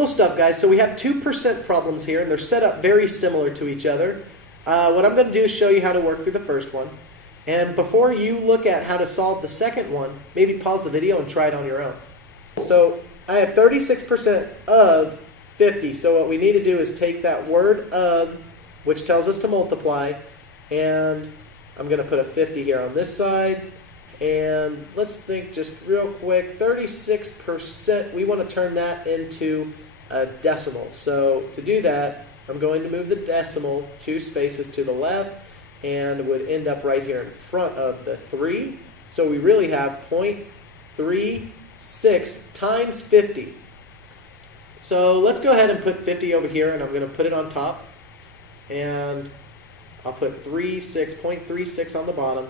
Cool stuff, guys. So we have 2% problems here, and they're set up very similar to each other. What I'm going to do is show you how to work through the first one. And before you look at how to solve the second one, maybe pause the video and try it on your own. So I have 36% of 50. So what we need to do is take that word of, which tells us to multiply, and I'm going to put a 50 here on this side. And let's think just real quick, 36%, we want to turn that into a decimal. So to do that, I'm going to move the decimal 2 spaces to the left, and would end up right here in front of the 3. So we really have 0.36 times 50. So let's go ahead and put 50 over here, and I'm going to put it on top. And I'll put 0.36 on the bottom.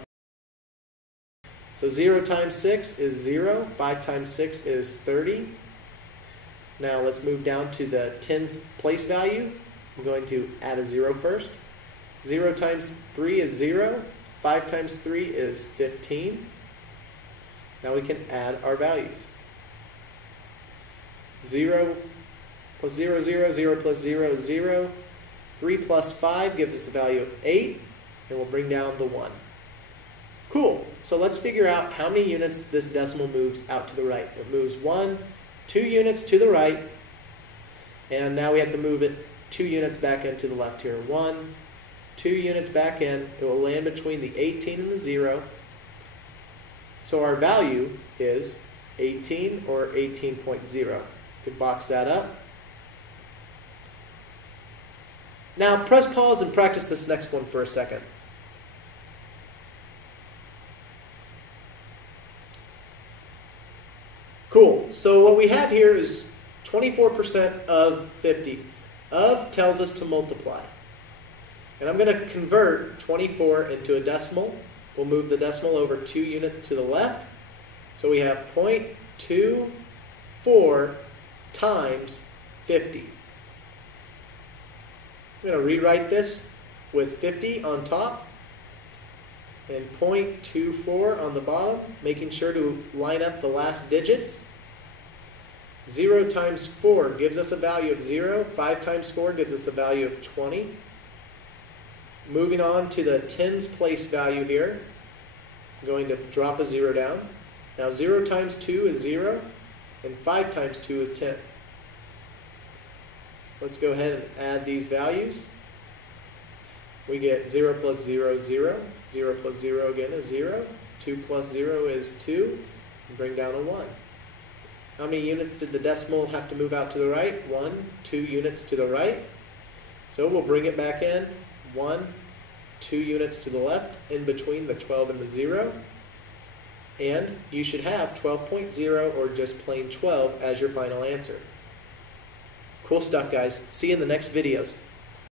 So 0 times 6 is 0. 5 times 6 is 30. Now let's move down to the tens place value. I'm going to add a 0 first. 0 times 3 is 0. 5 times 3 is 15. Now we can add our values. 0 plus 0, 0. 0 plus 0 is 0. 3 plus 5 gives us a value of 8. And we'll bring down the 1. Cool. So let's figure out how many units this decimal moves out to the right. It moves 2 units to the right. And now we have to move it 2 units back into the left here. 2 units back in. It will land between the 18 and the 0. So our value is 18 or 18.0. Could box that up. Now press pause and practice this next one for a second. Cool. So what we have here is 24% of 50. Of tells us to multiply. And I'm going to convert 24 into a decimal. We'll move the decimal over 2 units to the left. So we have 0.24 times 50. I'm going to rewrite this with 50 on top and 0.24 on the bottom, making sure to line up the last digits. 0 times 4 gives us a value of 0. 5 times 4 gives us a value of 20. Moving on to the tens place value here, I'm going to drop a 0 down. Now 0 times 2 is 0, and 5 times 2 is 10. Let's go ahead and add these values. We get 0 plus 0 is 0. 0 plus 0 again is 0. 2 plus 0 is 2. And bring down a 1. How many units did the decimal have to move out to the right? 1, 2 units to the right. So we'll bring it back in. 1, 2 units to the left, in between the 12 and the 0. And you should have 12.0 or just plain 12 as your final answer. Cool stuff, guys. See you in the next videos.